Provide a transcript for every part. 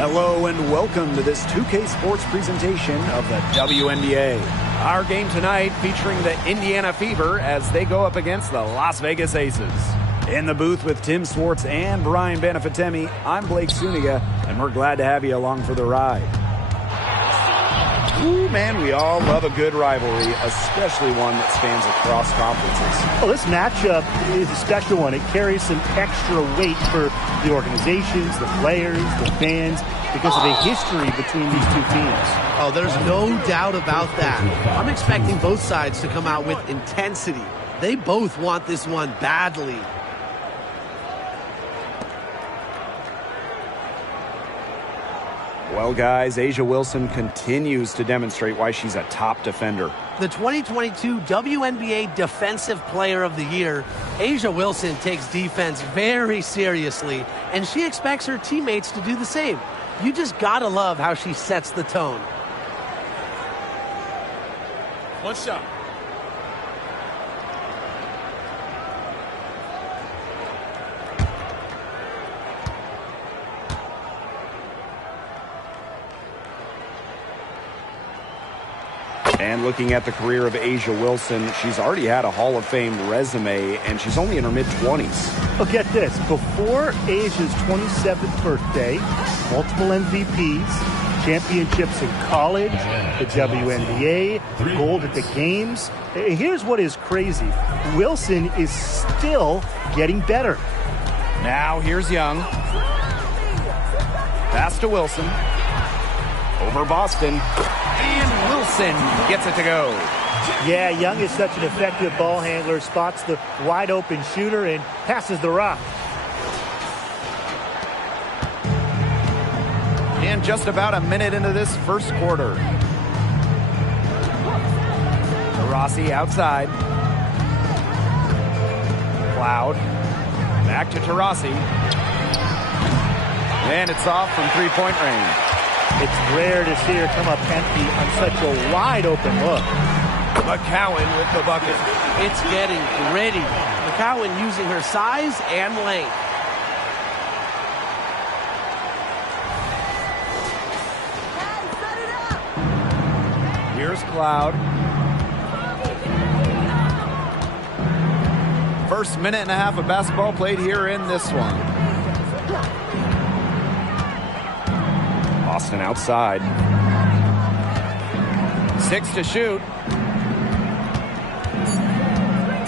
Hello and welcome to this 2K Sports presentation of the WNBA. Our game tonight featuring the Indiana Fever as they go up against the Las Vegas Aces. In the booth with Tim Swartz and Brian Benefitemi, I'm Blake Suniga, and we're glad to have you along for the ride. Ooh, man, we all love a good rivalry, especially one that spans across conferences. Well, this matchup is a special one. It carries some extra weight for the organizations, the players, the fans, because of the history between these two teams. Oh, there's no doubt about that. I'm expecting both sides to come out with intensity. They both want this one badly. Well, guys, A'ja Wilson continues to demonstrate why she's a top defender. The 2022 WNBA Defensive Player of the Year, A'ja Wilson takes defense very seriously, and she expects her teammates to do the same. You just gotta love how she sets the tone. One shot. And looking at the career of A'ja Wilson, she's already had a Hall of Fame resume, and she's only in her mid-20s. Well, get this. Before A'ja's 27th birthday, multiple MVPs, championships in college, the WNBA, gold at the games. Here's what is crazy. Wilson is still getting better. Now here's Young. Pass to Wilson. Over Boston. And Wilson gets it to go. Yeah, Young is such an effective ball handler, spots the wide open shooter and passes the rock. And just about a minute into this first quarter. Taurasi outside. Cloud. Back to Taurasi. And it's off from three-point range. It's rare to see her come up empty on such a wide-open look. McCowan with the bucket. It's getting gritty. McCowan using her size and length. Here's Cloud. First minute and a half of basketball played here in this one. Boston outside. 6 to shoot.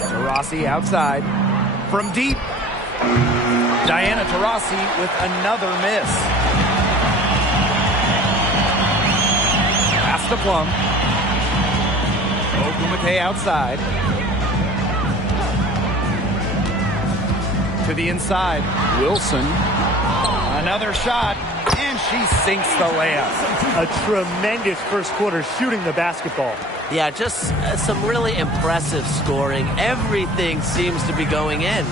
Taurasi outside. From deep. Diana Taurasi with another miss. Pass to Plum. Ogunmike outside. To the inside. Wilson. Another shot. And she sinks the layup. A tremendous first quarter shooting the basketball. Yeah, just some really impressive scoring. Everything seems to be going in.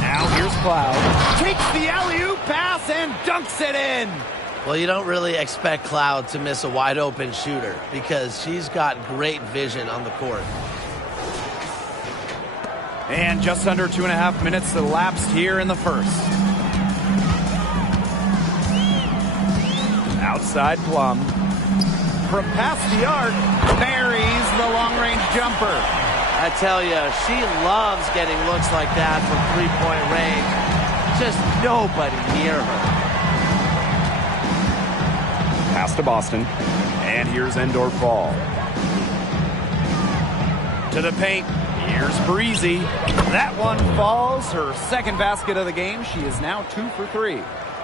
Now here's Cloud. Takes the alley-oop pass and dunks it in. Well, you don't really expect Cloud to miss a wide-open shooter because she's got great vision on the court. And just under 2.5 minutes elapsed here in the first. Outside Plum. From past the arc, buries the long-range jumper. I tell you, she loves getting looks like that from three-point range. Just nobody near her. Pass to Boston. And here's Endor Fall. To the paint. Here's Breezy. That one falls. Her second basket of the game. She is now 2 for 3.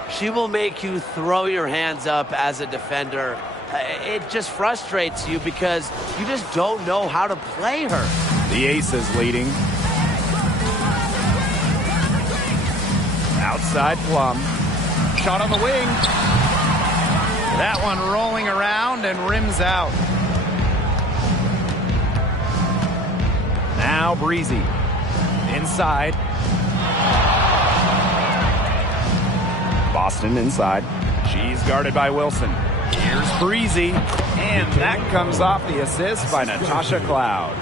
She will make you throw your hands up as a defender. It just frustrates you because you just don't know how to play her. The Aces leading. Outside Plum. Shot on the wing. That one rolling around and rims out. Now Breezy. Inside. Boston inside. She's guarded by Wilson. Here's Breezy. And that comes off the assist by Natasha Cloud.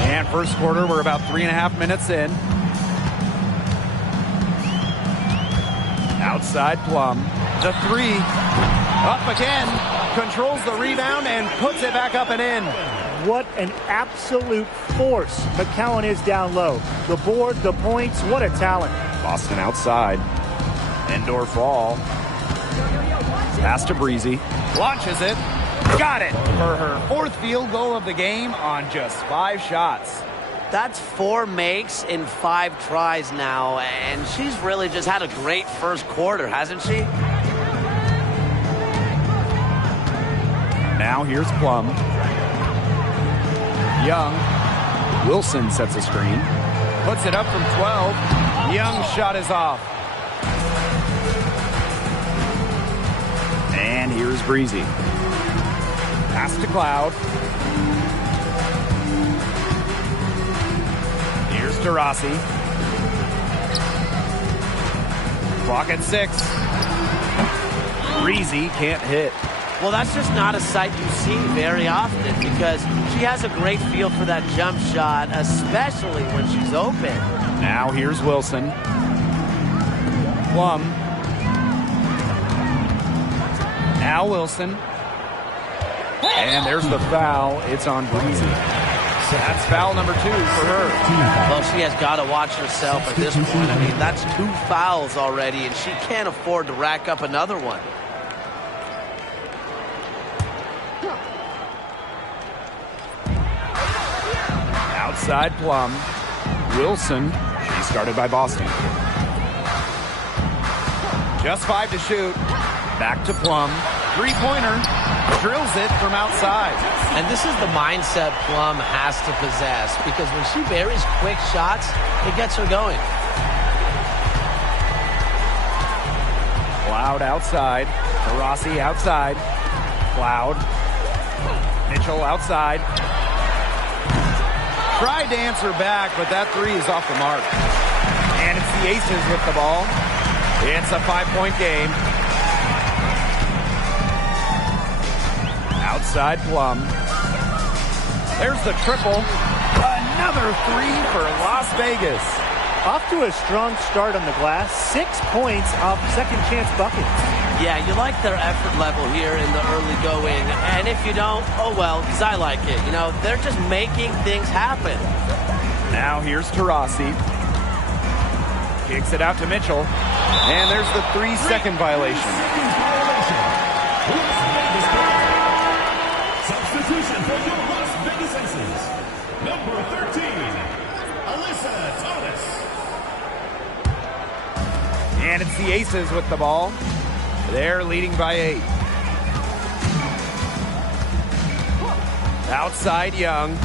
And first quarter, we're about 3.5 minutes in. Outside Plum. The three. Up again. Controls the rebound and puts it back up and in. What an absolute force McCowan is down low. The board, the points, what a talent. Boston outside. Indoor fall. Pass to Breezy. Launches it. Got it for her 4th field goal of the game on just 5 shots. That's 4 makes in 5 tries now, and she's really just had a great first quarter, hasn't she? Now here's Plum. Young. Wilson sets a screen. Puts it up from 12. Young's shot is off. And here's Breezy. Pass to Cloud. Here's to Rossi. Clock at 6. Breezy can't hit. Well, that's just not a sight you see very often because she has a great feel for that jump shot, especially when she's open. Now here's Wilson. Plum. Now Wilson. And there's the foul. It's on Breezy. That's foul number 2 for her. Well, she has got to watch herself at this point. I mean, that's 2 fouls already, and she can't afford to rack up another one. Outside Plum. Wilson. She started by Boston. Just 5 to shoot. Back to Plum. 3-pointer. Drills it from outside. And this is the mindset Plum has to possess because when she buries quick shots, it gets her going. Cloud outside. Rossi outside. Cloud. Mitchell outside. Tried to answer back, but that 3 is off the mark. And it's the Aces with the ball. It's a 5-point game. Outside Plum. There's the triple. Another 3 for Las Vegas. Off to a strong start on the glass. 6 points off second chance buckets. Yeah, you like their effort level here in the early going. And if you don't, oh well, because I like it. You know, they're just making things happen. Now here's Taurasi. Kicks it out to Mitchell. And there's the 3-second violation. Substitution for your Las Vegas Aces. Number 13, Alyssa Thomas. And it's the Aces with the ball. They're leading by 8. Outside Young.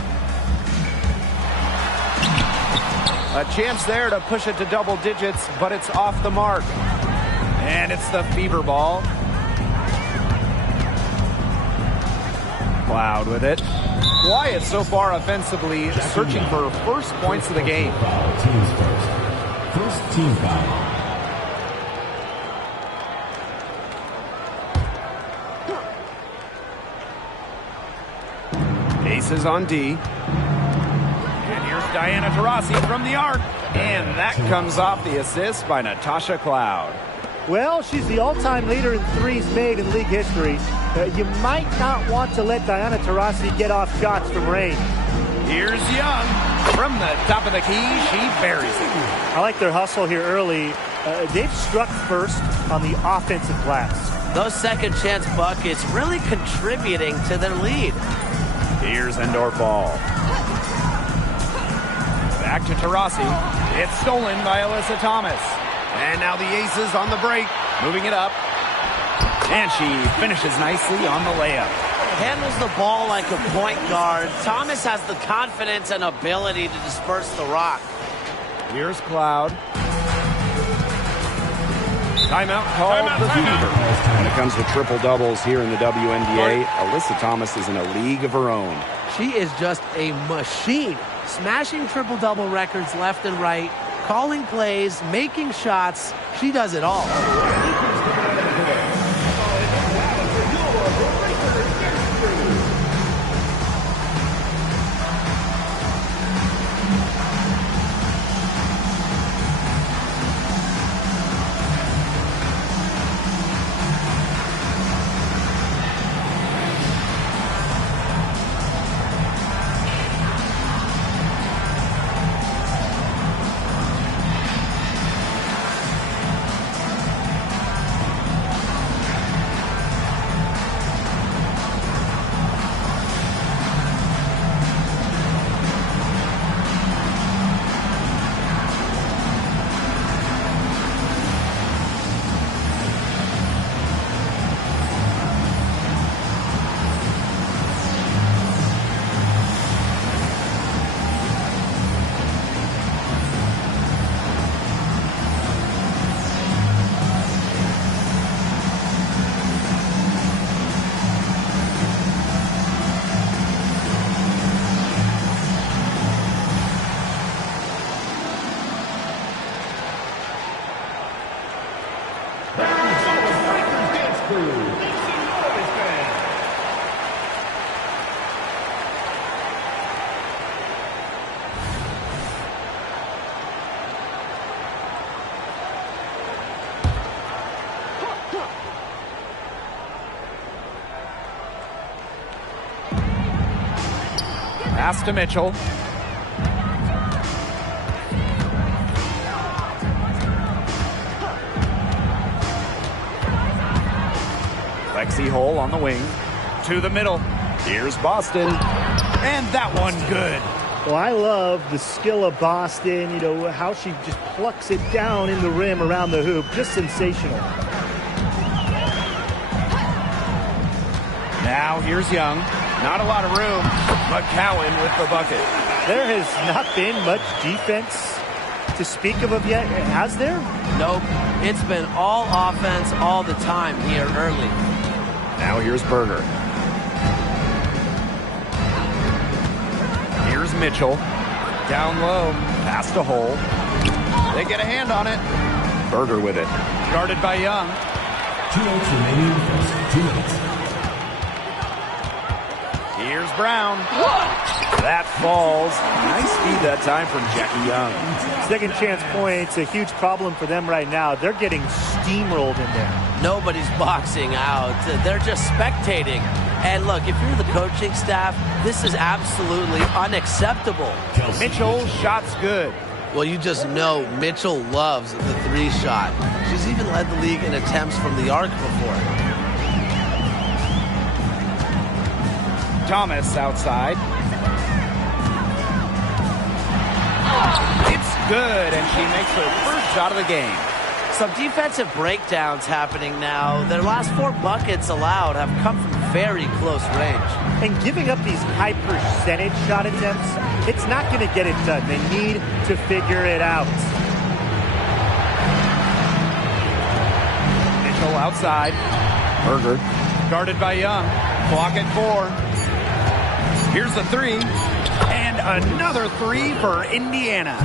A chance there to push it to double digits, but it's off the mark. And it's the Fever ball. Cloud with it. Quiet so far offensively, searching for first points of the game. Teams first. First team foul. Aces on D. And here's Diana Taurasi from the arc. And that comes off the assist by Natasha Cloud. Well, she's the all-time leader in threes made in league history. You might not want to let Diana Taurasi get off shots from range. Here's Young. From the top of the key, she buries it. I like their hustle here early. They've struck first on the offensive glass. Those second chance buckets really contributing to their lead. Here's indoor ball. Back to Taurasi. It's stolen by Alyssa Thomas. And now the Aces on the break, moving it up. And she finishes nicely on the layup. Handles the ball like a point guard. Thomas has the confidence and ability to disperse the rock. Here's Cloud. Timeout called the Fever. When it comes to triple doubles here in the WNBA, Alyssa Thomas is in a league of her own. She is just a machine, smashing triple-double records left and right, calling plays, making shots. She does it all. Pass to Mitchell. Lexi Hole on the wing. To the middle. Here's Boston. And that one good. Well, I love the skill of Boston, you know, how she just plucks it down in the rim around the hoop. Just sensational. Now here's Young. Not a lot of room. McCowan with the bucket. There has not been much defense to speak of yet, has there? Nope. It's been all offense all the time here early. Now here's Berger. Here's Mitchell. Down low. Pass to Hole. They get a hand on it. Berger with it. Guarded by Young. 2 minutes remaining. 2 minutes. Here's Brown. That falls. Nice feed that time from Jackie Young. Second chance points, a huge problem for them right now. They're getting steamrolled in there. Nobody's boxing out. They're just spectating. And look, if you're the coaching staff, this is absolutely unacceptable. Mitchell, shot's good. Well, you just know Mitchell loves the three shot. She's even led the league in attempts from the arc before. Thomas outside. It's good, and she makes her first shot of the game. Some defensive breakdowns happening now. Their last 4 buckets allowed have come from very close range. And giving up these high percentage shot attempts, it's not going to get it done. They need to figure it out. Mitchell outside. Berger guarded by Young. Clock at 4. Here's the 3. And another 3 for Indiana.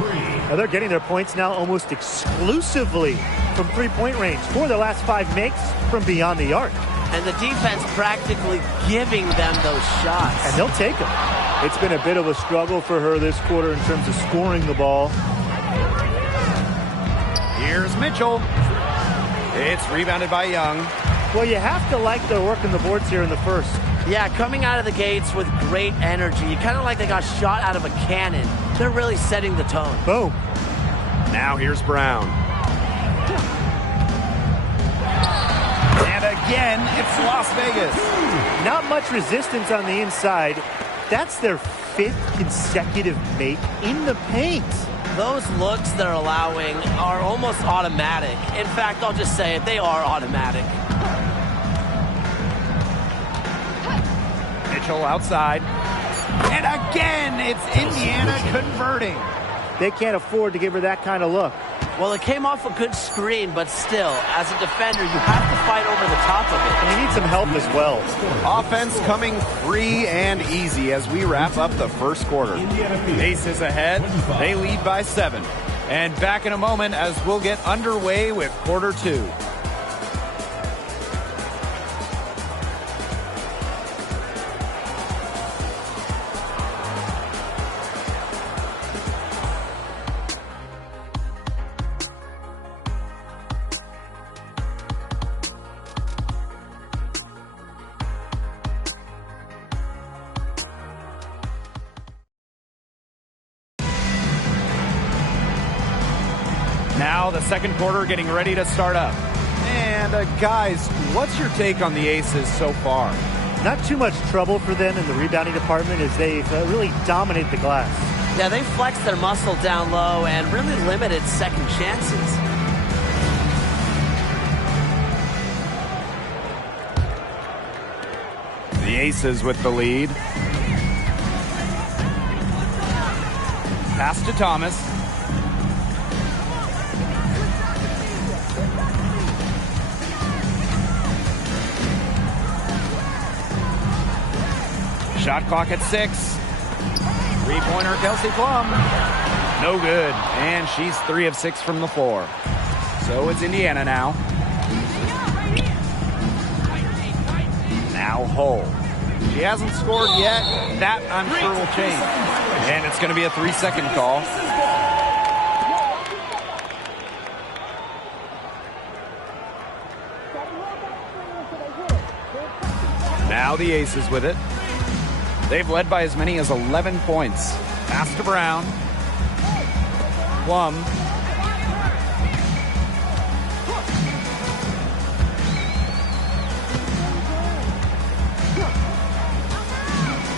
Now they're getting their points now almost exclusively from three-point range. 4 of their last 5 makes from beyond the arc. And the defense practically giving them those shots. And they'll take them. It's been a bit of a struggle for her this quarter in terms of scoring the ball. Here's Mitchell. It's rebounded by Young. Well, you have to like their work on the boards here in the first. Yeah, coming out of the gates with great energy. Kind of like they got shot out of a cannon. They're really setting the tone. Boom. Now here's Brown. And again, it's Las Vegas. Not much resistance on the inside. That's their 5th consecutive make in the paint. Those looks they're allowing are almost automatic. In fact, I'll just say it, they are automatic. Mitchell outside. And again, it's Indiana converting. They can't afford to give her that kind of look. Well, it came off a good screen, but still, as a defender, you have to fight over the top of it. And you need some help as well. Offense coming free and easy as we wrap up the first quarter. Aces ahead. They lead by 7. And back in a moment as we'll get underway with quarter 2. Now the second quarter getting ready to start up. And guys, what's your take on the Aces so far? Not too much trouble for them in the rebounding department as they've really dominated the glass. Yeah, they flexed their muscle down low and really limited second chances. The Aces with the lead. Pass to Thomas. Shot clock at 6. Three-pointer, Kelsey Plum. No good. And she's 3 of 6 from the floor. So it's Indiana now. Now Hull. She hasn't scored yet. That, I'm sure, will change. And it's going to be a 3-second call. Now the Aces with it. They've led by as many as 11 points. Pass to Brown. Plum.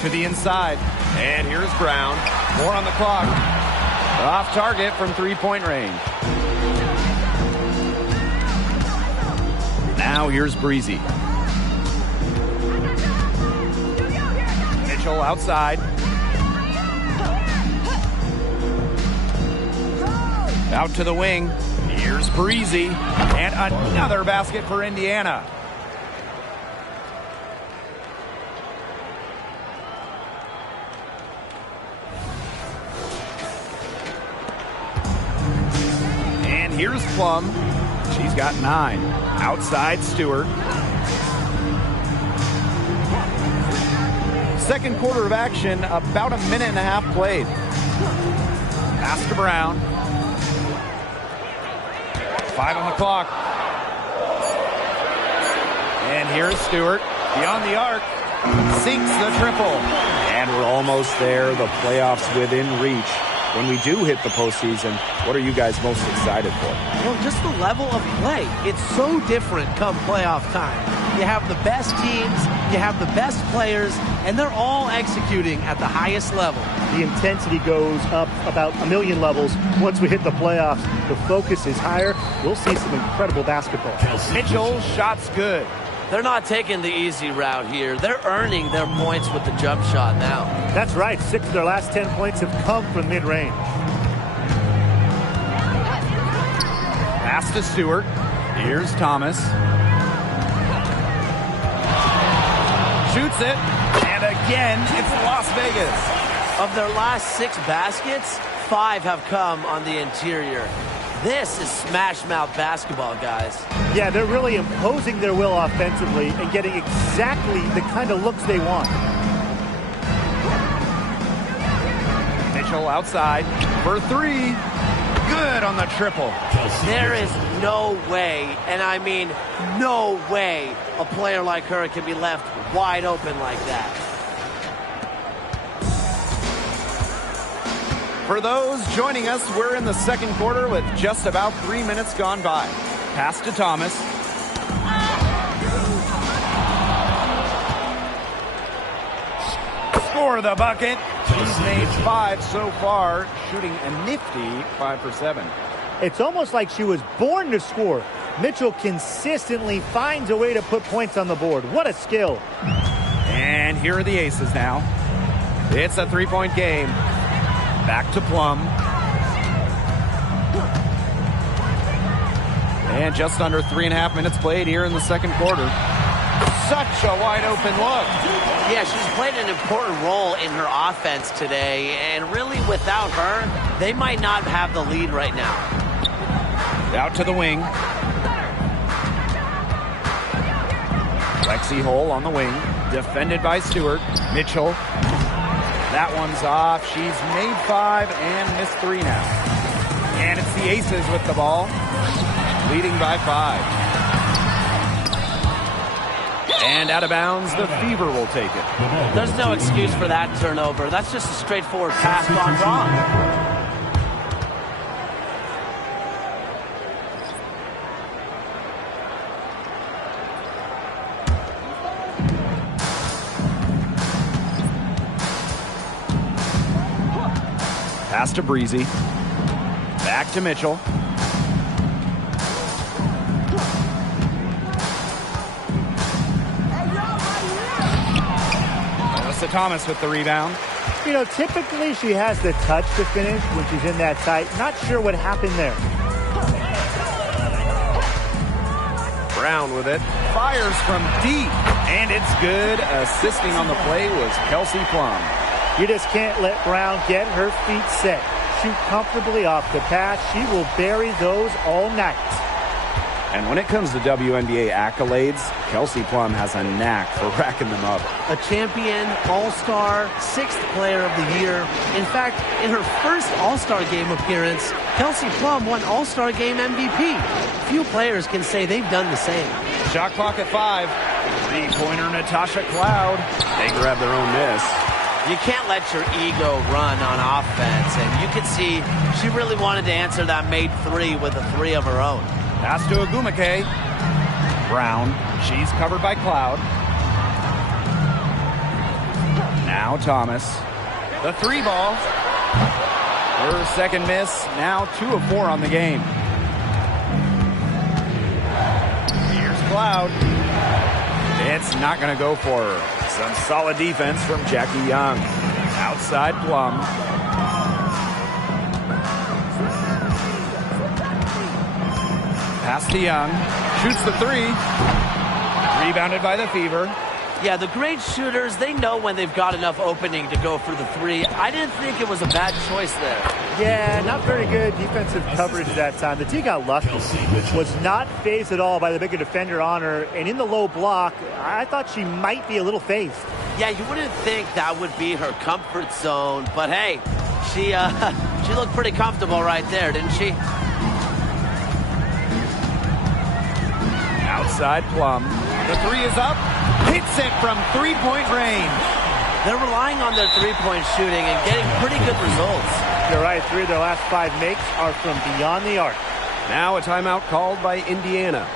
To the inside. And here's Brown. 4 on the clock. Off target from three-point range. Now here's Breezy. Mitchell outside. Out to the wing. Here's Breezy. And another basket for Indiana. And here's Plum. She's got 9. Outside Stewart. Second quarter of action, about a minute and a half played. Pass to Brown. 5 on the clock. And here's Stewart. Beyond the arc. Sinks the triple. And we're almost there. The playoffs within reach. When we do hit the postseason, what are you guys most excited for? Just the level of play. It's so different come playoff time. You have the best teams, you have the best players, and they're all executing at the highest level. The intensity goes up about a million levels. Once we hit the playoffs, the focus is higher. We'll see some incredible basketball. Mitchell's shot's good. They're not taking the easy route here. They're earning their points with the jump shot now. That's right. 6 of their last 10 points have come from mid-range. Pass to Stewart. Here's Thomas. Shoots it. And again, it's Las Vegas. Of their last 6 baskets, 5 have come on the interior. This is smash-mouth basketball, guys. Yeah, they're really imposing their will offensively and getting exactly the kind of looks they want. Mitchell outside for 3. Good on the triple. There is no way, and I mean no way, a player like her can be left wide open like that. For those joining us, we're in the second quarter with just about 3 minutes gone by. Pass to Thomas. Score the bucket. She's made 5 so far, shooting a nifty 5 for 7. It's almost like she was born to score. Mitchell consistently finds a way to put points on the board. What a skill. And here are the aces now. It's a 3-point game. Back to Plum. And just under 3.5 minutes played here in the second quarter. Such a wide open look. Yeah, she's played an important role in her offense today, and really without her, they might not have the lead right now. Out to the wing. Lexi Hole on the wing. Defended by Stewart. Mitchell. That one's off. She's made 5 and missed 3 now. And it's the Aces with the ball, leading by 5. And out of bounds, the Fever will take it. There's no excuse for that turnover. That's just a straightforward pass gone wrong. Pass to Breezy. Back to Mitchell. Melissa Thomas with the rebound. You know, typically she has the touch to finish when she's in that tight. Not sure what happened there. Brown with it. Fires from deep. And it's good. Assisting on the play was Kelsey Plum. You just can't let Brown get her feet set. Shoot comfortably off the pass. She will bury those all night. And when it comes to WNBA accolades, Kelsey Plum has a knack for racking them up. A champion, all-star, 6th player of the year. In fact, in her first all-star game appearance, Kelsey Plum won all-star game MVP. Few players can say they've done the same. Shot clock at 5. Three-pointer Natasha Cloud. They grab their own miss. You can't let your ego run on offense, and you can see she really wanted to answer that made three with a three of her own. Pass to Ogumake. Brown, she's covered by Cloud. Now Thomas. The three ball. Her second miss, now 2 of 4 on the game. Here's Cloud. It's not going to go for her. Some solid defense from Jackie Young. Outside Plum. Pass to Young. Shoots the three. Rebounded by the Fever. Yeah, the great shooters, they know when they've got enough opening to go for the three. I didn't think it was a bad choice there. Yeah, not very good defensive coverage that time. The team got lucky. Was not fazed at all by the bigger defender on her. And in the low block, I thought she might be a little fazed. Yeah, you wouldn't think that would be her comfort zone. But hey, she looked pretty comfortable right there, didn't she? Outside Plum. The three is up. Hits it from three-point range. They're relying on their three-point shooting and getting pretty good results. You're right. 3 of their last 5 makes are from beyond the arc. Now a timeout called by Indiana.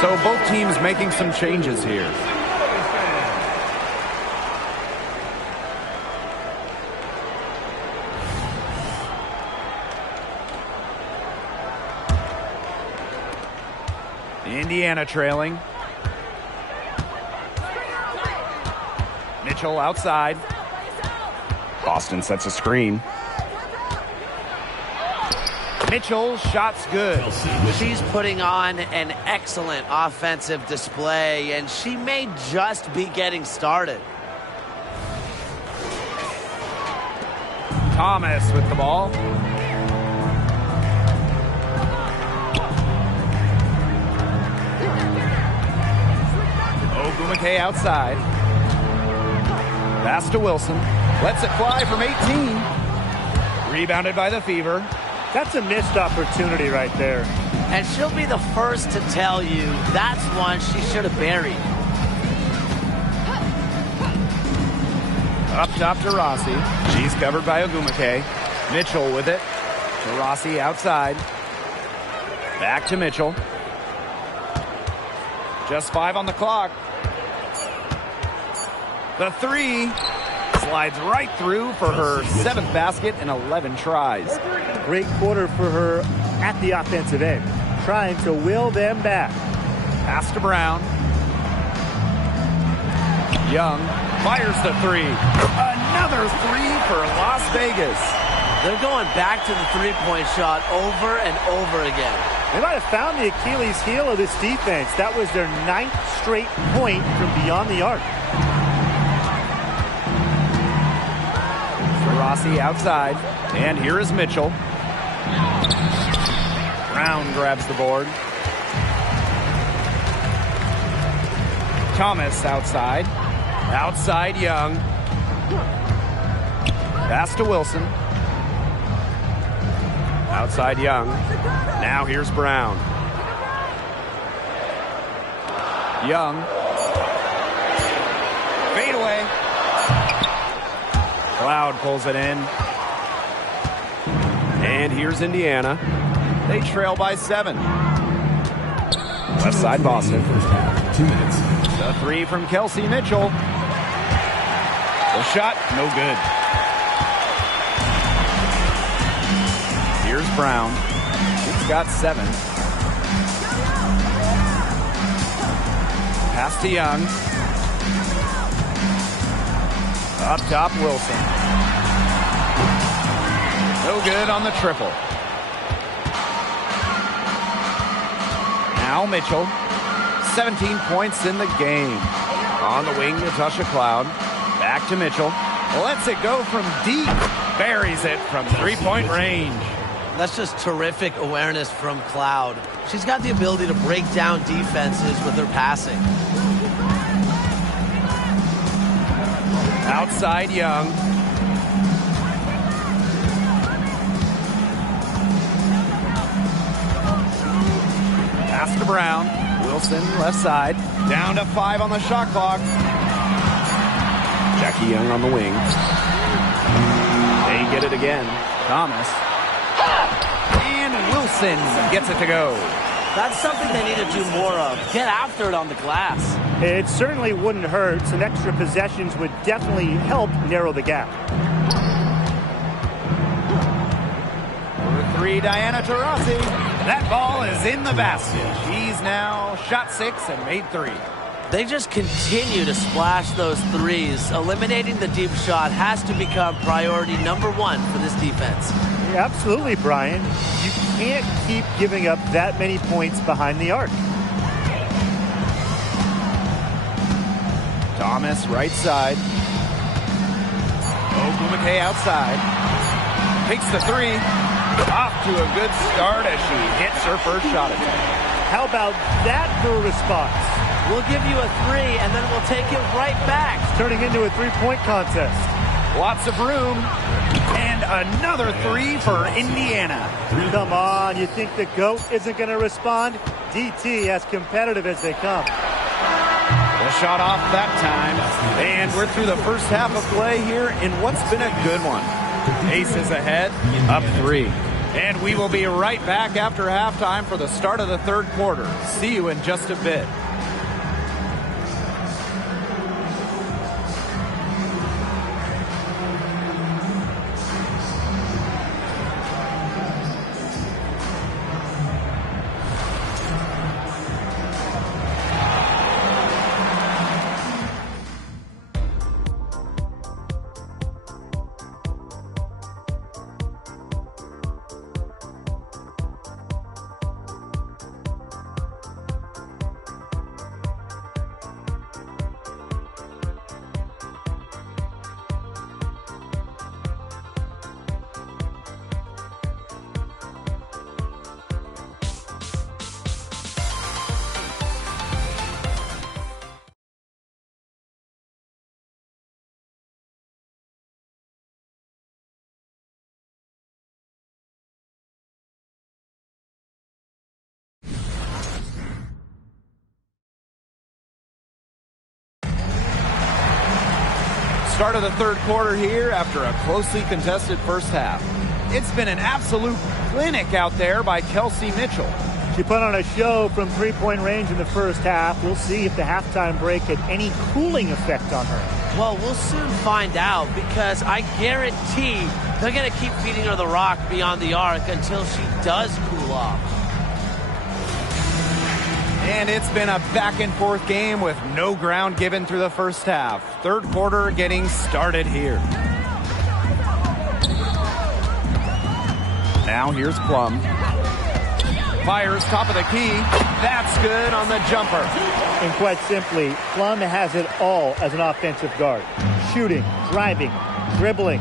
So both teams making some changes here. Indiana trailing. Mitchell outside. Boston sets a screen. Mitchell, shot's good. She's putting on an excellent offensive display, and she may just be getting started. Thomas with the ball. Ogumake outside. Pass to Wilson. Lets it fly from 18. Rebounded by the Fever. That's a missed opportunity right there. And she'll be the first to tell you that's one she should have buried. Up top to Rossi. She's covered by Ogumake. Mitchell with it. To Rossi outside. Back to Mitchell. Just 5 on the clock. The three slides right through for her 7th basket in 11 tries. Great quarter for her at the offensive end, trying to will them back. Pass to Brown. Young fires the three. Another three for Las Vegas. They're going back to the three-point shot over and over again. They might have found the Achilles heel of this defense. That was their 9th straight point from beyond the arc. Rossi outside, and here is Mitchell. Brown grabs the board. Thomas outside. Outside Young. Pass to Wilson. Outside Young. Now here's Brown. Young. Fade away. Cloud pulls it in. And here's Indiana. They trail by 7. Left side Boston. 2 minutes. The 3 from Kelsey Mitchell. The shot, no good. Here's Brown. He's got 7. Pass to Young. Up top, Wilson. No good on the triple. Now Mitchell. 17 points in the game. On the wing, Natasha Cloud. Back to Mitchell. Lets it go from deep. Buries it from 3-point range. That's just terrific awareness from Cloud. She's got the ability to break down defenses with her passing. Outside Young. Pass to Brown. Wilson left side. Down to 5 on the shot clock. Jackie Young on the wing. They get it again. Thomas. And Wilson gets it to go. That's something they need to do more of. Get after it on the glass. It certainly wouldn't hurt. Some extra possessions would definitely help narrow the gap. For 3, Diana Taurasi. That ball is in the basket. She's now shot 6 and made 3. They just continue to splash those threes. Eliminating the deep shot has to become priority number 1 for this defense. Yeah, absolutely, Brian. You can't keep giving up that many points behind the arc. Thomas right side. Ogumake outside. Takes the 3. Off to a good start as she hits her first shot attempt. How about that for a response? We'll give you a 3, and then we'll take it right back. It's turning into a 3-point contest. Lots of room. And another 3 for Indiana. Come on, you think the GOAT isn't going to respond? DT as competitive as they come. The shot off that time. And we're through the first half of play here in what's been a good one. Aces ahead, up 3. And we will be right back after halftime for the start of the third quarter. See you in just a bit. Start of the third quarter here after a closely contested first half. It's been an absolute clinic out there by Kelsey Mitchell. She put on a show from 3-point range in the first half. We'll see if the halftime break had any cooling effect on her. Well, we'll soon find out, because I guarantee they're going to keep feeding her the rock beyond the arc until she does cool off. And it's been a back-and-forth game with no ground given through the first half. Third quarter getting started here. Now here's Plum. Fires top of the key. That's good on the jumper. And quite simply, Plum has it all as an offensive guard. Shooting, driving, dribbling.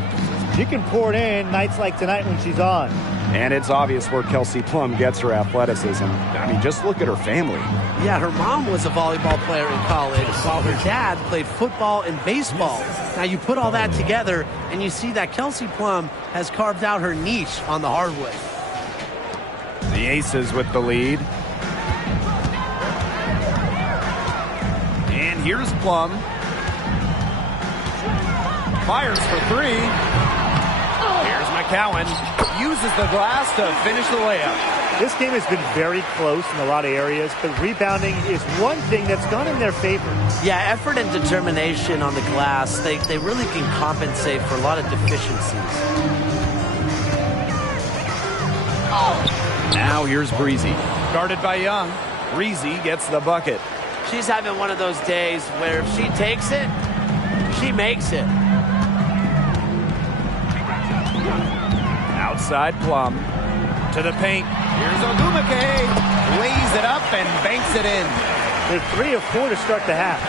She can pour it in nights like tonight when she's on. And it's obvious where Kelsey Plum gets her athleticism. I mean, just look at her family. Yeah, her mom was a volleyball player in college, while her dad played football and baseball. Now you put all that together, and you see that Kelsey Plum has carved out her niche on the hardwood. The Aces with the lead. Here's Plum. Fires for three. Here's McCowan. Uses the glass to finish the layup. This game has been very close in a lot of areas, but rebounding is one thing that's gone in their favor. Yeah, effort and determination on the glass, they really can compensate for a lot of deficiencies. Now here's Breezy. Guarded by Young. Breezy gets the bucket. She's having one of those days where if she takes it, she makes it. Outside Plum. To the paint. Here's Ogumake. Lays it up and banks it in. They're 3 of 4 to start the half.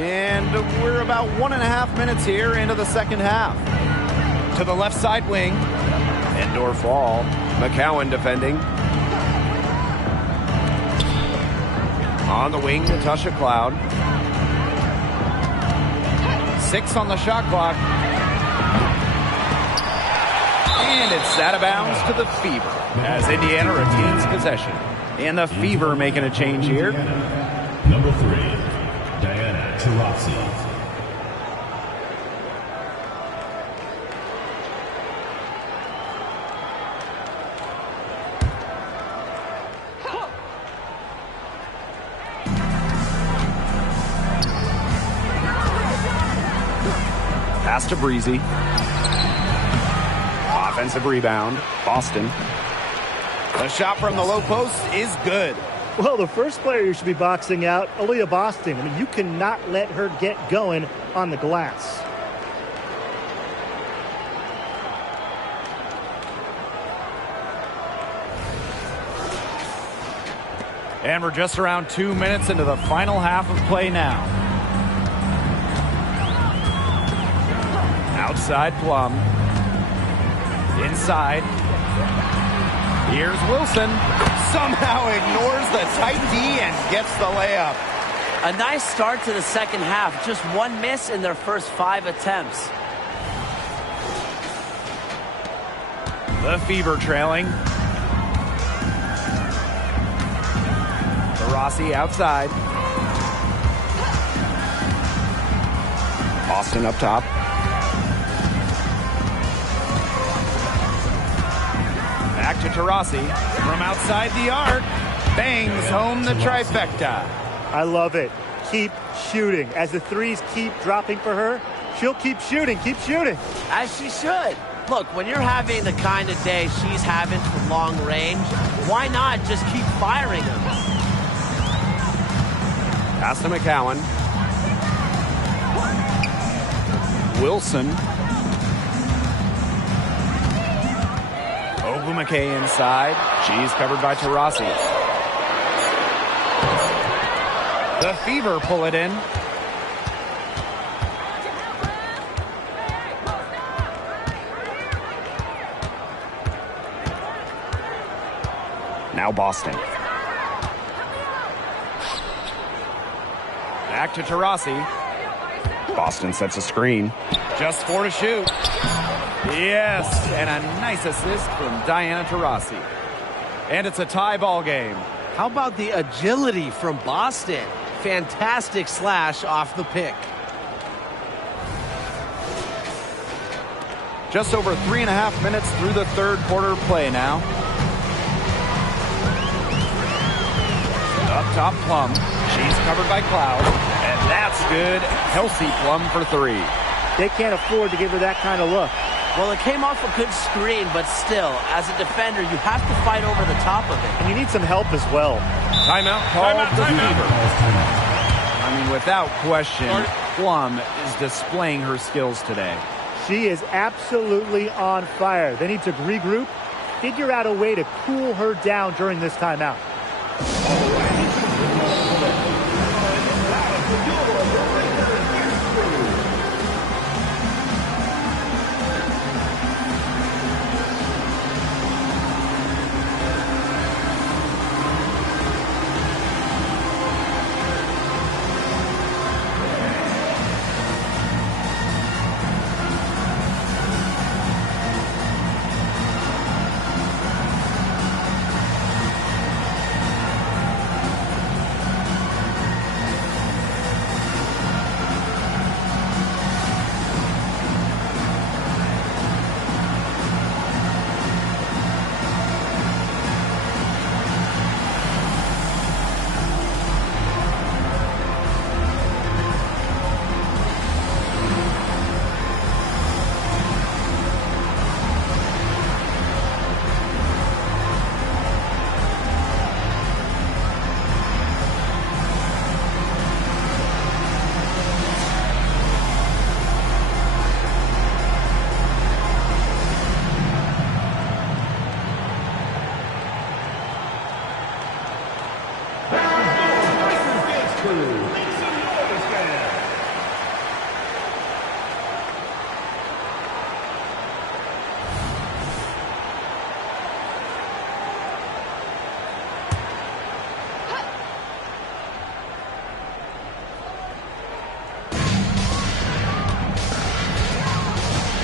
And we're about 1.5 minutes here into the second half. To the left side wing. Indoor fall. McCowan defending. On the wing, Natasha Cloud. 6 on the shot clock. And it's out of bounds to the Fever as Indiana retains possession. And the Fever making a change here. Number 3, Diana Taurasi. Pass to Breezy. Offensive rebound. Boston. The shot from the low post is good. Well, the first player you should be boxing out, Aaliyah Boston. I mean, you cannot let her get going on the glass. And we're just around 2 minutes into the final half of play now. Outside Plum. Inside. Here's Wilson. Somehow ignores the tight D and gets the layup. A nice start to the second half. Just one miss in their first 5 attempts. The Fever trailing. Rossi outside. Boston up top. Back to Taurasi. From outside the arc. Bangs home the trifecta. I love it. Keep shooting. As the threes keep dropping for her, she'll keep shooting. Keep shooting. As she should. Look, when you're having the kind of day she's having from long range, why not just keep firing them? Pass to McCowan. Wilson. Ogumake inside. She's covered by Taurasi. The Fever pull it in. Now Boston. Back to Taurasi. Boston sets a screen. Just 4 to shoot. Yes, and a nice assist from Diana Taurasi. And it's a tie ball game. How about the agility from Boston? Fantastic slash off the pick. Just over 3.5 minutes through the third quarter play now. Up top, Plum. She's covered by Cloud. And that's good. Kelsey Plum for 3. They can't afford to give her that kind of look. Well, it came off a good screen, but still, as a defender, you have to fight over the top of it. And you need some help as well. Timeout called the Fever. I mean, without question, Plum is displaying her skills today. She is absolutely on fire. They need to regroup, figure out a way to cool her down during this timeout.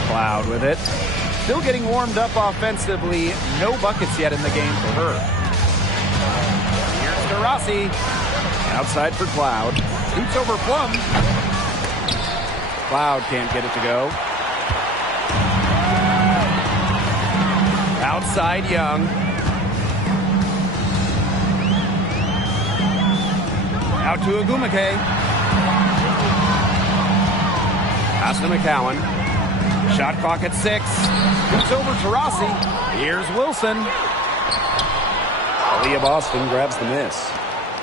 Cloud with it. Still getting warmed up offensively. No buckets yet in the game for her. Here's to Rossi. Outside for Cloud. Shoots over Plum. Cloud can't get it to go. Outside Young. Out to Agumake. Pass to McCowan. Shot clock at 6. Shoots over to Rossi. Here's Wilson. Aaliyah Boston grabs the miss.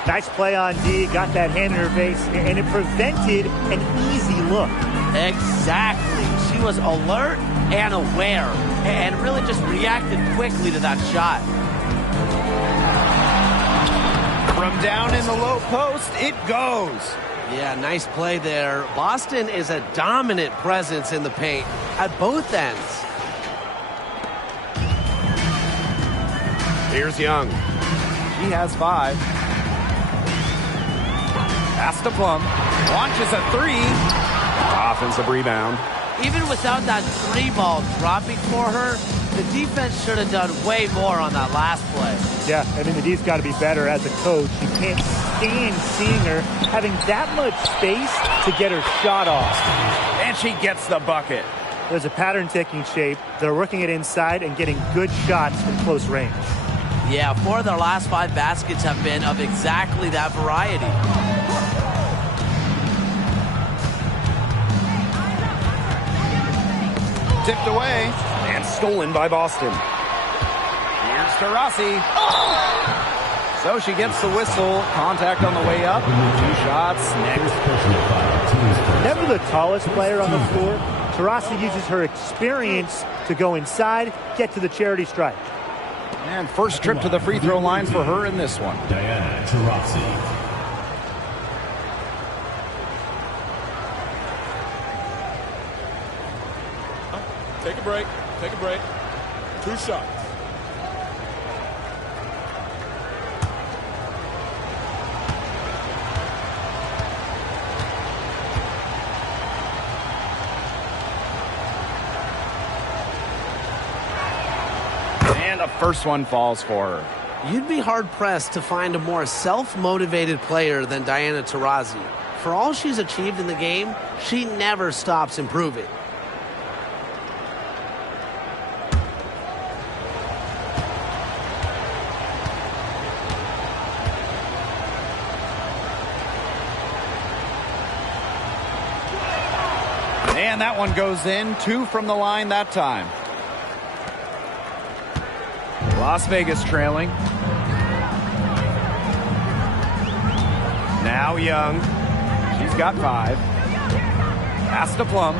Nice play on D. Got that hand in her face, and it prevented an easy look. Exactly. She was alert and aware and really just reacted quickly to that shot. From down in the low post, it goes. Yeah, nice play there. Boston is a dominant presence in the paint at both ends. Here's Young. She has 5. Pass to Plum. Launches a 3. Offensive rebound. Even without that 3 ball dropping for her, the defense should have done way more on that last play. Yeah, I mean, the D's got to be better as a coach. You can't stand seeing her having that much space to get her shot off. And she gets the bucket. There's a pattern taking shape. They're working it inside and getting good shots from close range. Yeah, 4 of their last 5 baskets have been of exactly that variety. Tipped away and stolen by Boston. Here's to Rossi. So she gets the whistle. Contact on the way up. 2 shots next. Never the tallest player on the floor, Taurasi uses her experience to go inside, get to the charity stripe. And first trip to the free throw line for her in this one. Diana Taurasi. Take a break. Take a break. 2 shots. And the first one falls for her. You'd be hard-pressed to find a more self-motivated player than Diana Taurasi. For all she's achieved in the game, she never stops improving. And that one goes in. 2 from the line that time. Las Vegas trailing. Now Young. She's got 5. Pass to Plum.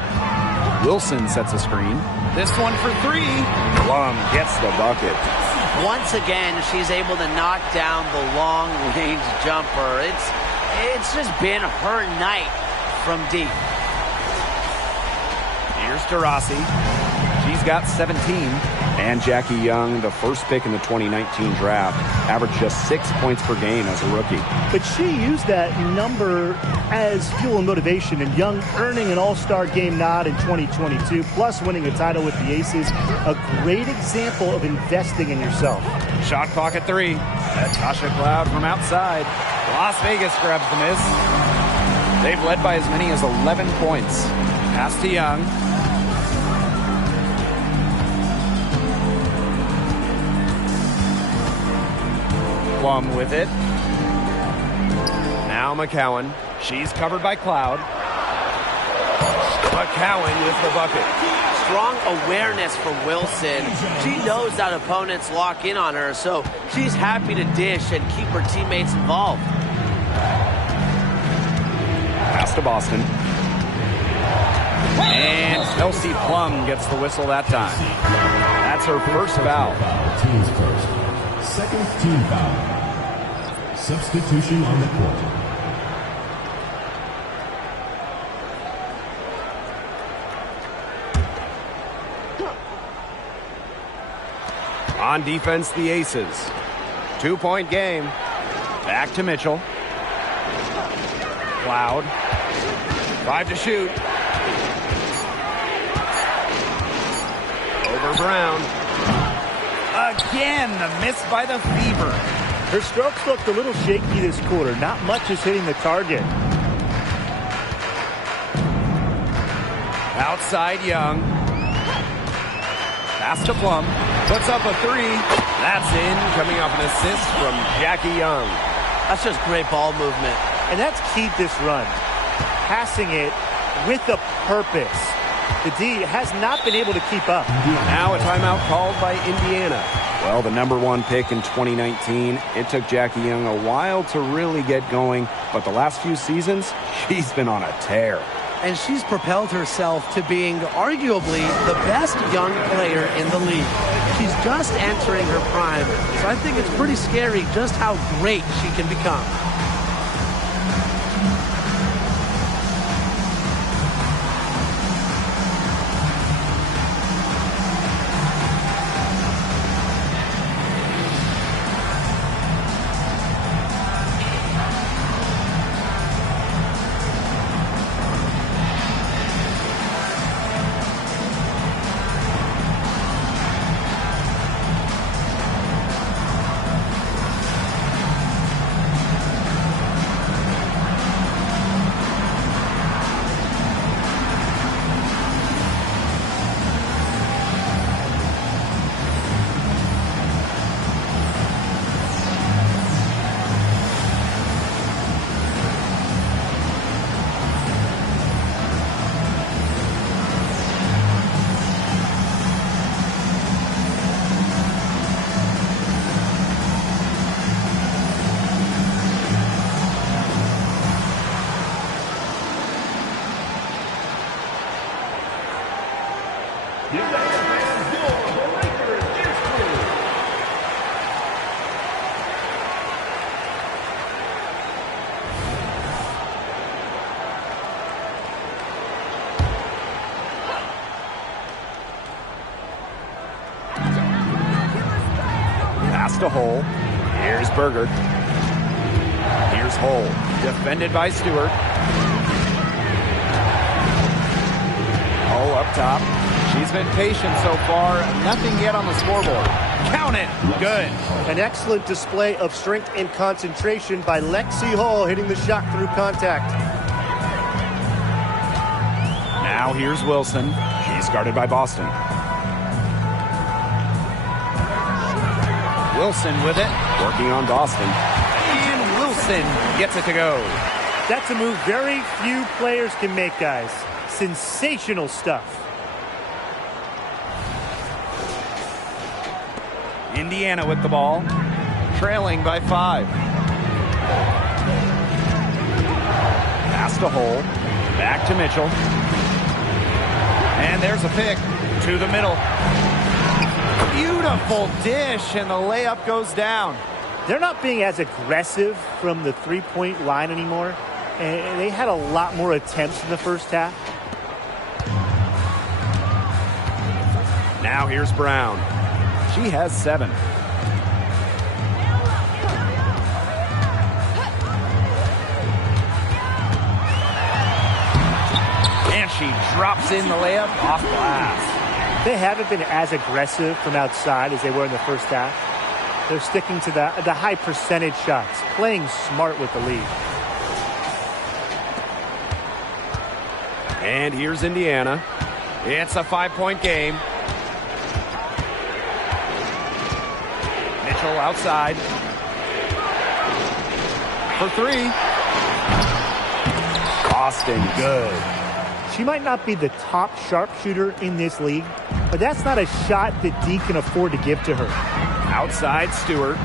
Wilson sets a screen. This one for 3. Plum gets the bucket. Once again, she's able to knock down the long-range jumper. It's just been her night from deep. Here's to Rossi. She's got 17. And Jackie Young, the first pick in the 2019 draft, averaged just 6 points per game as a rookie. But she used that number as fuel and motivation, and Young earning an all-star game nod in 2022, plus winning a title with the Aces. A great example of investing in yourself. Shot clock at 3. Natasha Cloud from outside. Las Vegas grabs the miss. They've led by as many as 11 points. Pass to Young. Plum with it. Now McCowan. She's covered by Cloud. McCowan with the bucket. Strong awareness from Wilson. She knows that opponents lock in on her, so she's happy to dish and keep her teammates involved. Pass to Boston. And Kelsey Plum gets the whistle that time. That's her first foul. Team's first. Second team foul. Substitution on the court. On defense, the Aces. 2-point game. Back to Mitchell. Cloud. 5 to shoot. Over Brown. Again, the miss by the Fever. Her strokes looked a little shaky this quarter. Not much is hitting the target. Outside Young. Pass to Plum. Puts up a 3. That's in, coming off an assist from Jackie Young. That's just great ball movement. And that's keyed this run. Passing it with a purpose. The D has not been able to keep up. Now a timeout called by Indiana. Well, the #1 pick in 2019, it took Jackie Young a while to really get going, but the last few seasons, she's been on a tear. And she's propelled herself to being arguably the best young player in the league. She's just entering her prime, so I think it's pretty scary just how great she can become. To Hole. Here's Berger. Here's Hole. Defended by Stewart. Hole up top. She's been patient so far. Nothing yet on the scoreboard. Count it. Good. An excellent display of strength and concentration by Lexi Hall, hitting the shot through contact. Now here's Wilson. She's guarded by Boston. Wilson with it, working on Boston. And Wilson gets it to go. That's a move very few players can make, guys. Sensational stuff. Indiana with the ball, trailing by 5. Pass to Hole, back to Mitchell. And there's a pick to the middle. Beautiful dish, and the layup goes down. They're not being as aggressive from the three-point line anymore. And they had a lot more attempts in the first half. Now here's Brown. She has 7. And she drops in the layup off glass. They haven't been as aggressive from outside as they were in the first half. They're sticking to the high percentage shots, playing smart with the lead. And here's Indiana. It's a 5-point game. Mitchell outside. For 3. Boston, good. She might not be the top sharpshooter in this league, but that's not a shot that D can afford to give to her. Outside Stewart.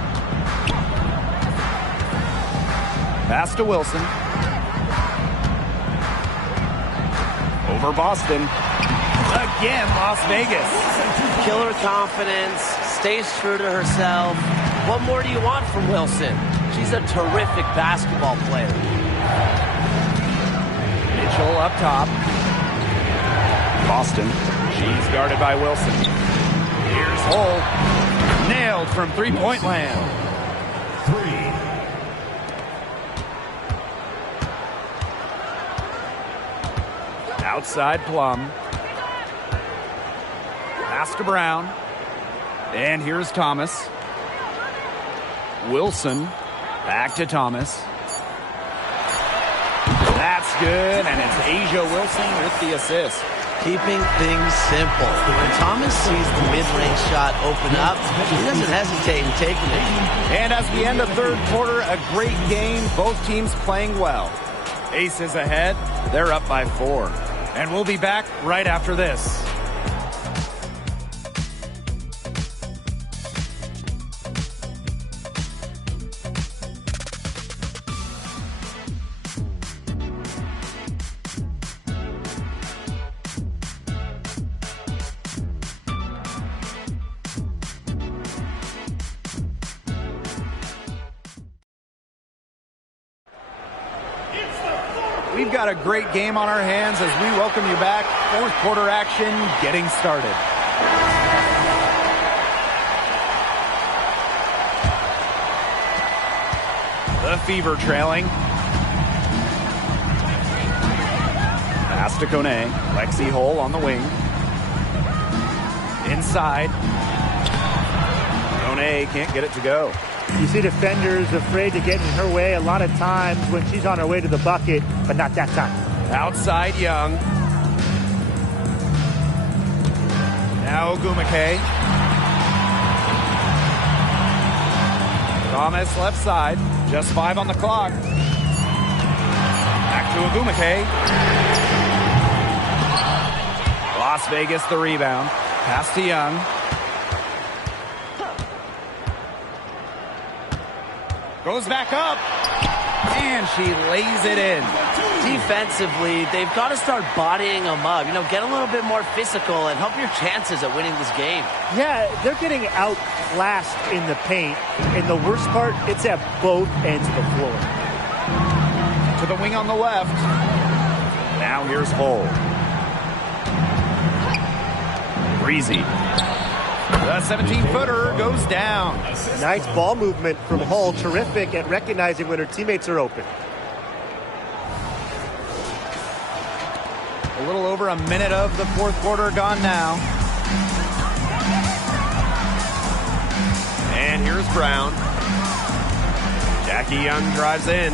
Pass to Wilson. Over Boston. Again, Las Vegas. Killer confidence, stays true to herself. What more do you want from Wilson? She's a terrific basketball player. Mitchell up top. Boston. She's guarded by Wilson. Here's Hole. Nailed from three-point land. 3. Outside Plum. Pass to Brown. And here's Thomas. Wilson. Back to Thomas. That's good, and it's Asia Wilson with the assist. Keeping things simple. When Thomas sees the mid-range shot open up, he doesn't hesitate in taking it. And as we end the third quarter, a great game. Both teams playing well. Aces ahead. They're up by 4. And we'll be back right after this. We've got a great game on our hands as we welcome you back. Fourth quarter action getting started. The Fever trailing. Pass to Kone. Lexi Hole on the wing. Inside. Kone can't get it to go. You see defenders afraid to get in her way a lot of times when she's on her way to the bucket, but not that time. Outside Young. Now Ogumake. Thomas left side. Just 5 on the clock. Back to Ogumake. Las Vegas the rebound. Pass to Young. Goes back up, and she lays it in. Defensively, they've got to start bodying them up. You know, get a little bit more physical and help your chances at winning this game. Yeah, they're getting outclassed in the paint, and the worst part, it's at both ends of the floor. To the wing on the left. Now here's Hole. Breezy. The 17-footer goes down. Nice ball movement from Hull. Terrific at recognizing when her teammates are open. A little over a minute of the fourth quarter gone now. And here's Brown. Jackie Young drives in.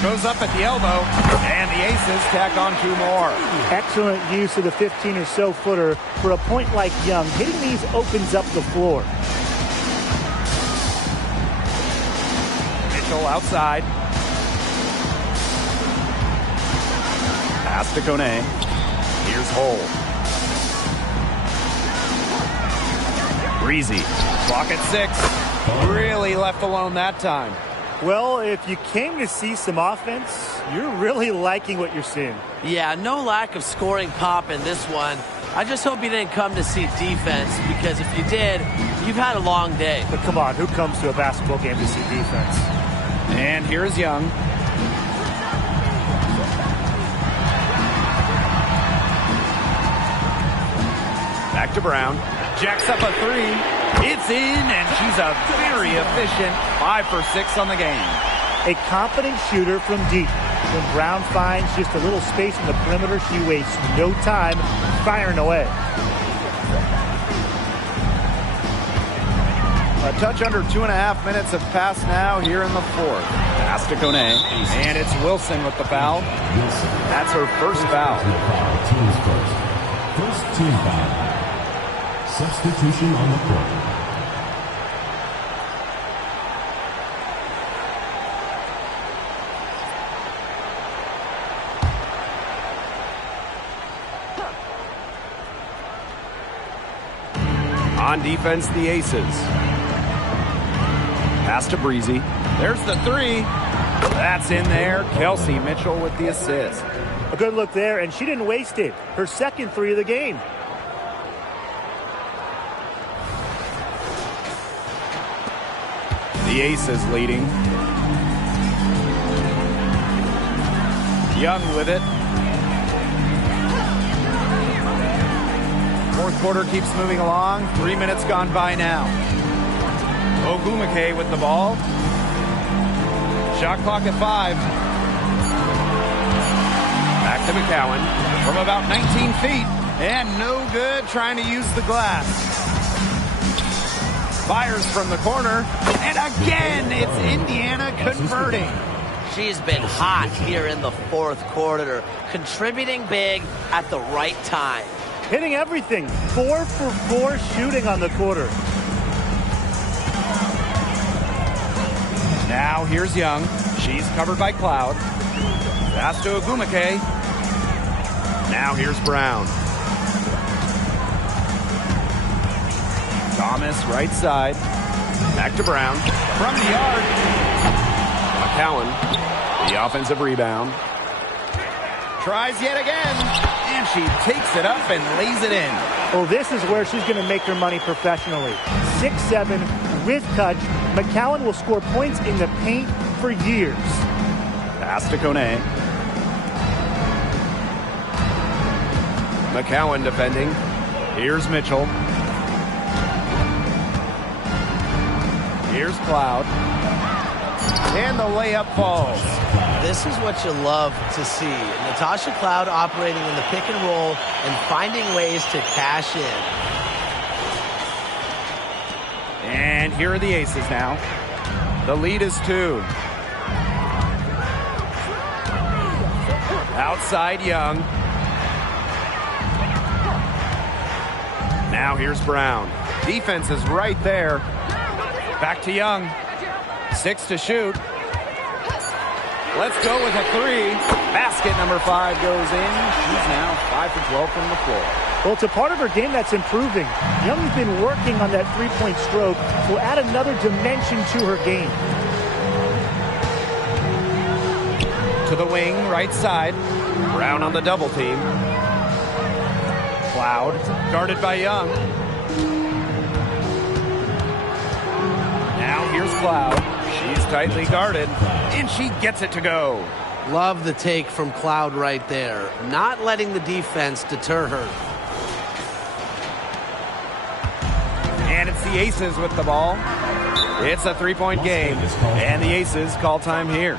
Goes up at the elbow, and the Aces tack on 2 more. Excellent use of the 15 or so footer. For a point like Young, hitting these opens up the floor. Mitchell outside. Pass to Kone. Here's Hole. Breezy. Clock at 6. Really left alone that time. Well, if you came to see some offense, you're really liking what you're seeing. Yeah, no lack of scoring pop in this one. I just hope you didn't come to see defense, because if you did, you've had a long day. But come on, who comes to a basketball game to see defense? And here's Young. Back to Brown. Jacks up a 3. It's in, and she's a very efficient 5 for 6 on the game. A confident shooter from deep. When Brown finds just a little space in the perimeter, she wastes no time firing away. A touch under 2.5 minutes have passed now here in the fourth. Pass to Kone, and it's Wilson with the foul. That's her first foul. First team foul. Substitution on the court. On defense, the Aces. Pass to Breezy. There's the 3. That's in there. Kelsey Mitchell with the assist. A good look there, and she didn't waste it. Her second 3 of the game. The Aces leading. Young with it. Fourth quarter keeps moving along. 3 minutes gone by now. Ogumake with the ball. Shot clock at 5. Back to McCowan from about 19 feet. And no good, trying to use the glass. Fires from the corner. And again, it's Indiana converting. She's been hot here in the fourth quarter, contributing big at the right time. Hitting everything. 4 for 4 shooting on the quarter. Now here's Young. She's covered by Cloud. Pass to Ogumake. Now here's Brown. Thomas right side. Back to Brown. From the yard. McCowan, the offensive rebound. Tries yet again. And she takes it up and lays it in. Oh, this is where she's going to make her money professionally. 6'7", with touch. McCowan will score points in the paint for years. Pass to Kone. McCowan defending. Here's Mitchell. Here's Cloud. And the layup falls. This is what you love to see. Natasha Cloud operating in the pick and roll and finding ways to cash in. And here are the aces now. The lead is 2. Outside Young. Now here's Brown. Defense is right there. Back to Young. 6 to shoot. Let's go with a 3. Basket number 5 goes in. She's now 5 for 12 from the floor. Well, it's a part of her game that's improving. Young's been working on that three-point stroke. Will add another dimension to her game. To the wing, right side. Brown on the double team. Cloud, guarded by Young. Now here's Cloud. She's tightly guarded, and she gets it to go. Love the take from Cloud right there. Not letting the defense deter her. And it's the Aces with the ball. It's a three-point game, and the Aces call time here.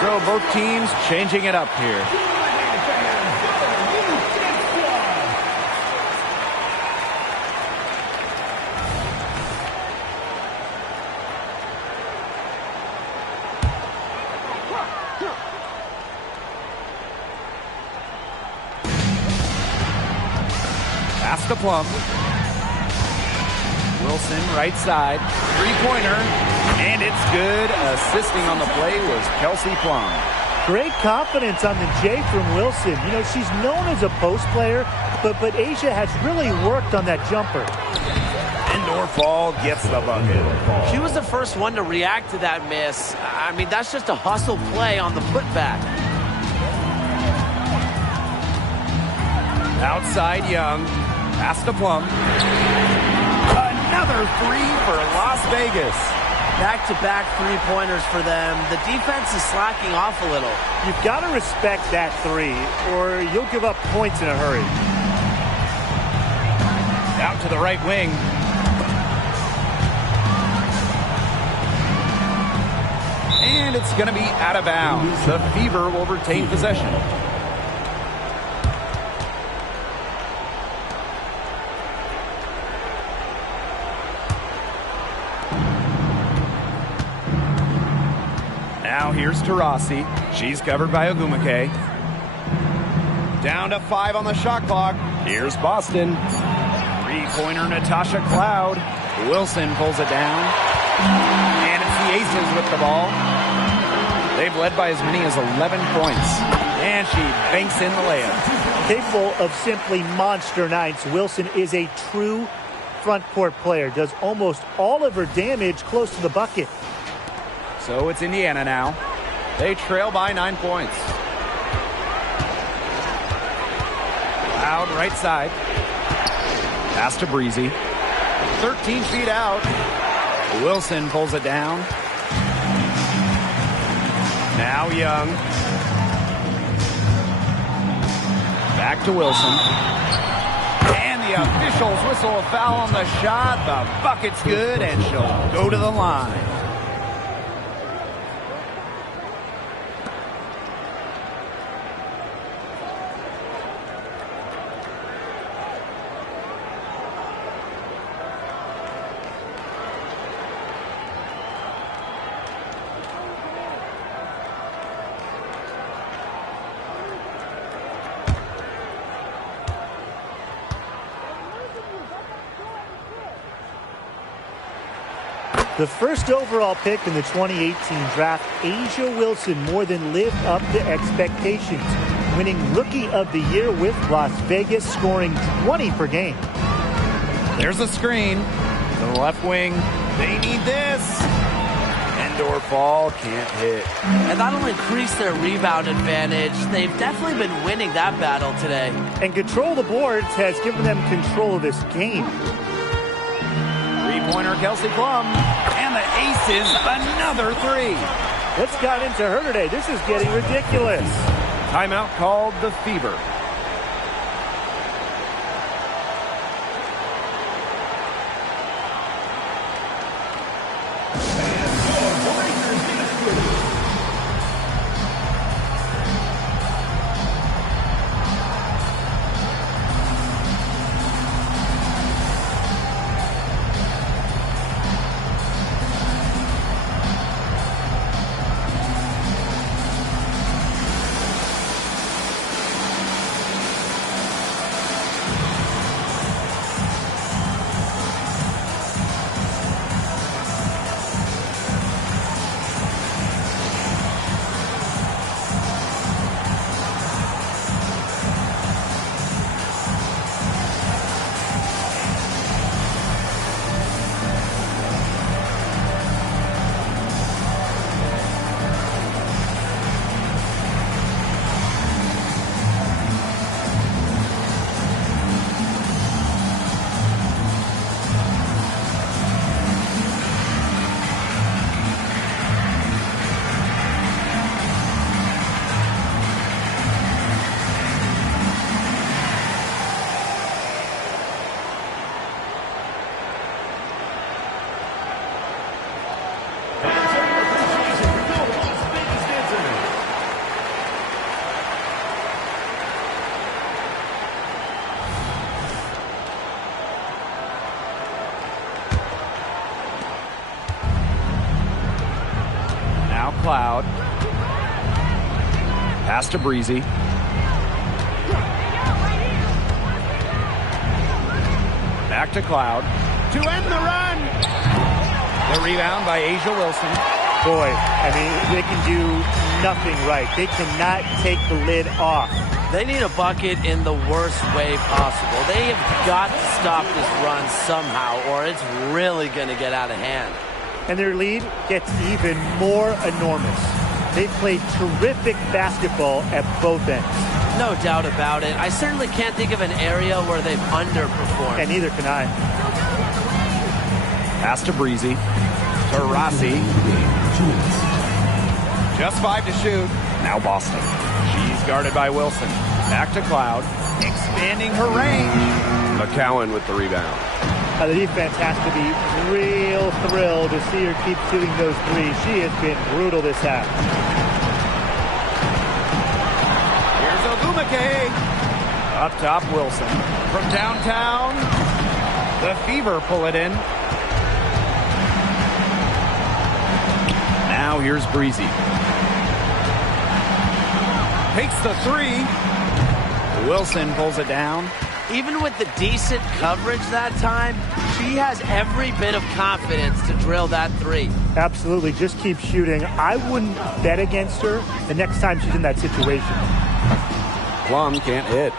So both teams changing it up here. Pass to Plum. Wilson, right side. Three-pointer. And it's good. Assisting on the play was Kelsey Plum. Great confidence on the J from Wilson. You know, she's known as a post player, but Asia has really worked on that jumper. And Norfall gets the bucket. She was the first one to react to that miss. I mean, that's just a hustle play on the putback. Outside Young. Pass to Plum. another three for Las Vegas. Back-to-back three-pointers for them. The defense is slacking off a little. You've got to respect that three, or you'll give up points in a hurry. Out to the right wing. And it's going to be out of bounds. The Fever will retain possession. Now here's Taurasi. She's covered by Ogumake. Down to 5 on the shot clock. Here's Boston. Three-pointer Natasha Cloud. Wilson pulls it down. And it's the Aces with the ball. They've led by as many as 11 points. And she banks in the layup. Capable of simply monster nights, Wilson is a true front court player. Does almost all of her damage close to the bucket. So it's Indiana now. They trail by 9 points. Cloud right side. Pass to Breezy. 13 feet out. Wilson pulls it down. Now Young. Back to Wilson. And the officials whistle a foul on the shot. The bucket's good, and she'll go to the line. The first overall pick in the 2018 draft, Asia Wilson more than lived up to expectations, winning Rookie of the Year with Las Vegas, scoring 20 per game. There's a screen to the left wing. They need this. Indoor ball, can't hit. And that'll increase their rebound advantage. They've definitely been winning that battle today. And control of the boards has given them control of this game. Three-pointer Kelsey Plum. And the Aces, another three. What's got into her today? This is getting ridiculous. Timeout called the Fever. Cloud. Pass to Breezy. Back to Cloud. To end the run. The rebound by Asia Wilson. Boy, I mean, they can do nothing right. They cannot take the lid off. They need a bucket in the worst way possible. They have got to stop this run somehow, or it's really going to get out of hand. And their lead gets even more enormous. They've played terrific basketball at both ends. No doubt about it. I certainly can't think of an area where they've underperformed. And neither can I. Pass to Breezy. To Rossi. Just 5 to shoot. Now Boston. She's guarded by Wilson. Back to Cloud. Expanding her range. McCowan with the rebound. The defense has to be real thrilled to see her keep shooting those threes. She has been brutal this half. Here's Ogumake. Up top, Wilson. From downtown, the Fever pull it in. Now here's Breezy. Takes the 3. Wilson pulls it down. Even with the decent coverage that time, she has every bit of confidence to drill that 3. Absolutely. Just keep shooting. I wouldn't bet against her the next time she's in that situation. Plum can't hit.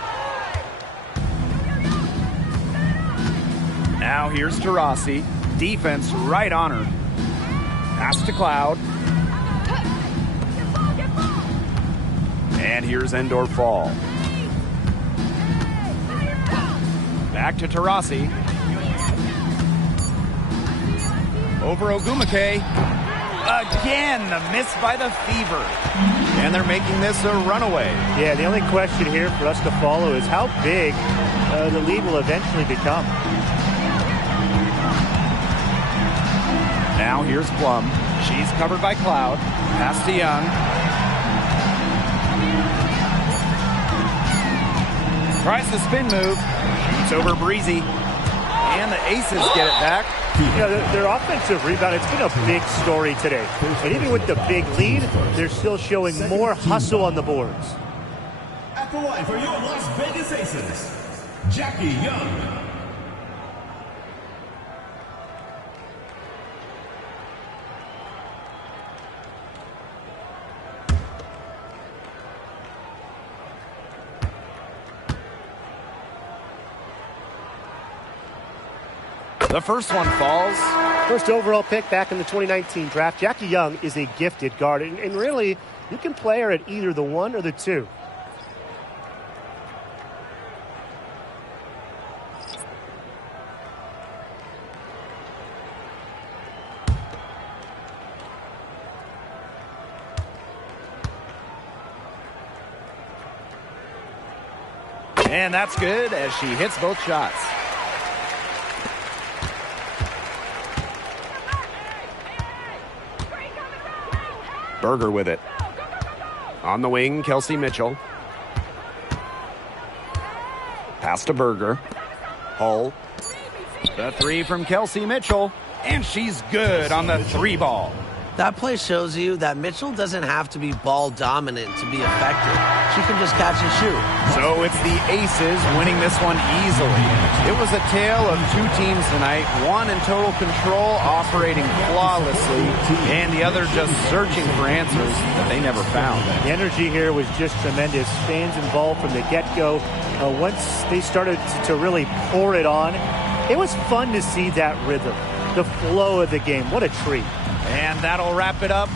Now here's Taurasi. Defense right on her. Pass to Cloud. And here's Endor Fall. Back to Taurasi. Over Ogumake. Again, the miss by the Fever. And they're making this a runaway. Yeah, the only question here for us to follow is how big the lead will eventually become. Now here's Plum. She's covered by Cloud. Pass to Young. Tries the spin move. Shoots over Breezy. And the Aces get it back. You know, their offensive rebound, it's been a big story today. And even with the big lead, they're still showing more hustle on the boards. At the line for your Las Vegas Aces, Jackie Young. The first one falls. First overall pick back in the 2019 draft. Jackie Young is a gifted guard, and really, you can play her at either the 1 or the 2. And that's good as she hits both shots. Berger with it. On the wing, Kelsey Mitchell. Pass to Berger. Hull. The 3 from Kelsey Mitchell. And she's good on the 3 ball. That play shows you that Mitchell doesn't have to be ball dominant to be effective. She can just catch and shoot. So it's the Aces winning this one easily. It was a tale of 2 teams tonight, one in total control, operating flawlessly, and the other just searching for answers that they never found. The energy here was just tremendous. Fans involved from the get-go. Once they started to really pour it on, it was fun to see that rhythm, the flow of the game. What a treat. And that'll wrap it up